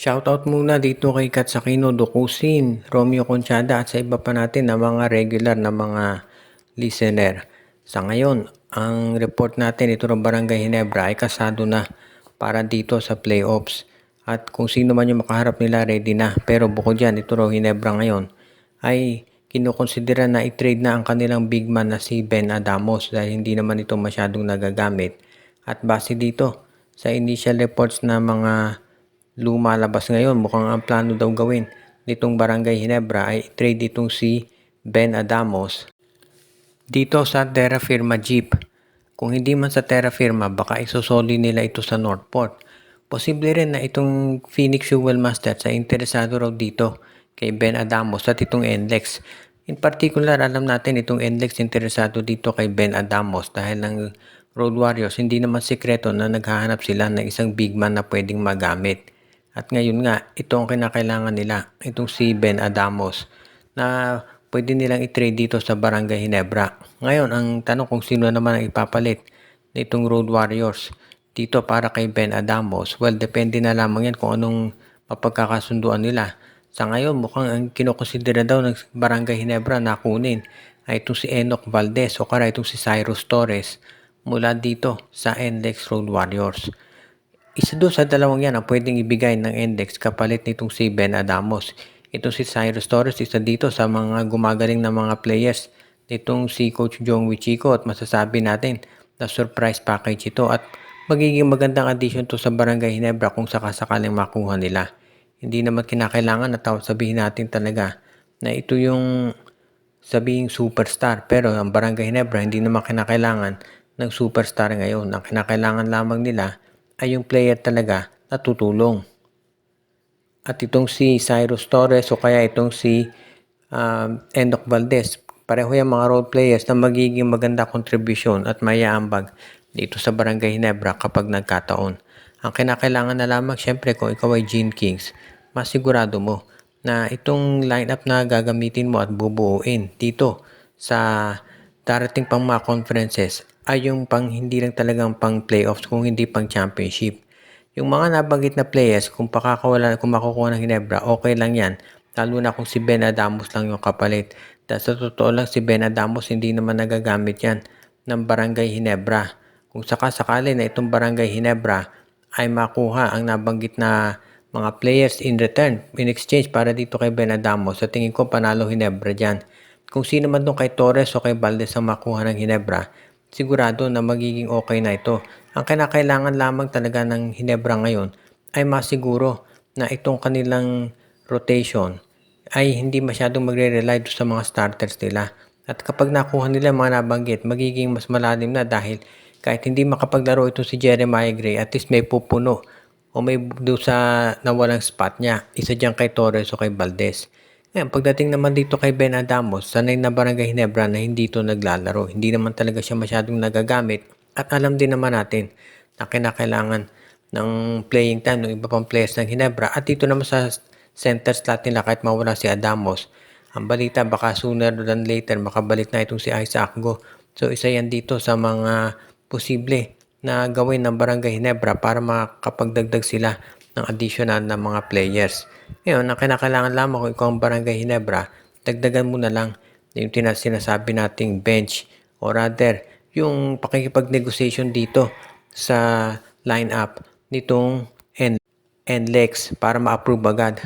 Shoutout muna dito kay Katsakino Dokusin, Romeo Conchada at sa iba pa natin na mga regular na mga listener. Sa ngayon, ang report natin ito ng Barangay Ginebra ay kasado na para dito sa playoffs. At kung sino man yung makaharap nila, ready na. Pero bukod dyan, ito raw Ginebra ngayon ay kinukonsidera na i-trade na ang kanilang big man na si Ben Adamos dahil hindi naman ito masyadong nagagamit. At base dito sa initial reports na mga lumalabas ngayon, mukhang ang plano daw gawin nitong Barangay Ginebra ay trade itong si Ben Adamos dito sa Terra Firma Jeep. Kung hindi man sa Terra Firma, baka isosoli nila ito sa Northport. Posible rin na itong Phoenix Fuel Masters ay interesado raw dito kay Ben Adamos at itong NLEX. In particular, alam natin itong NLEX interesado dito kay Ben Adamos dahil ng Road Warriors, hindi naman sekreto na naghahanap sila ng isang big man na pwedeng magamit. At ngayon nga, ito ang kinakailangan nila, itong si Ben Adamos na pwede nilang i-trade dito sa Barangay Ginebra. Ngayon, ang tanong kung sino naman ang ipapalit nitong Road Warriors dito para kay Ben Adamos. Well, depende na lamang yan kung anong mapagkakasunduan nila. Sa ngayon, mukhang ang kinukonsidera daw ng Barangay Ginebra na kunin ay itong si Enoch Valdez o kaya itong si Cyrus Torres mula dito sa NLEX Road Warriors. Isa doon sa dalawang yan ang pwedeng ibigay ng NLEX kapalit nitong si Ben Adamos. Itong si Cyrus Torres, isa dito sa mga gumagaling na mga players nitong si Coach Jong Wichico at masasabi natin na surprise package ito at magiging magandang addition to sa Barangay Ginebra kung sakasakaling makuha nila. Hindi naman kinakailangan na sabihin natin talaga na ito yung sabihing superstar, pero ang Barangay Ginebra hindi naman kinakailangan ng superstar ngayon. Ang kinakailangan lamang nila ay yung player talaga na tutulong. At itong si Cyrus Torres o kaya itong si Enoch Valdez, pareho yung mga role players na magiging maganda contribution at mayaambag dito sa Barangay Ginebra kapag nagkataon. Ang kinakailangan na lamang syempre kung ikaw ay Gene Kings, masigurado mo na itong lineup na gagamitin mo at bubuuin dito sa darating pang mga conferences ay yung pang hindi lang talagang pang playoffs kung hindi pang championship. Yung mga nabanggit na players, kung makukuha ng Ginebra, okay lang yan. Lalo na kung si Ben Adamos lang yung kapalit. Dahil sa totoo lang, si Ben Adamos hindi naman nagagamit yan ng Barangay Ginebra. Kung sakasakali na itong Barangay Ginebra ay makuha ang nabanggit na mga players in return, in exchange para dito kay Ben Adamos, sa tingin ko panalo Ginebra dyan. Kung sino man doon kay Torres o kay Valdez ang makuha ng Ginebra, sigurado na magiging okay na ito. Ang kinakailangan lamang talaga ng Ginebra ngayon ay masiguro na itong kanilang rotation ay hindi masyadong magre-rely sa mga starters nila. At kapag nakuha nila mga nabanggit, magiging mas malalim na dahil kahit hindi makapaglaro ito si Jeremiah Gray, at least may pupuno o may do sa nawalang spot niya. Isa dyan kay Torres o kay Valdez. Ngayon, pagdating naman dito kay Ben Adamos, sanay na Barangay Ginebra na hindi ito naglalaro. Hindi naman talaga siya masyadong nagagamit. At alam din naman natin na kinakailangan ng playing time ng iba pang players ng Ginebra. At dito naman sa center slot nila kahit mawala si Adamos, ang balita baka sooner than later makabalik na itong si Isaac Go. So isa yan dito sa mga posible na gawin ng Barangay Ginebra para makapagdagdag sila ng additional na mga players. Ngayon, ang kinakailangan lamang kung ikaw ang Barangay Ginebra, dagdagan mo na lang yung sinasabi nating bench or rather yung pakikipag-negotiation dito sa lineup nitong NLEX para ma-approve agad.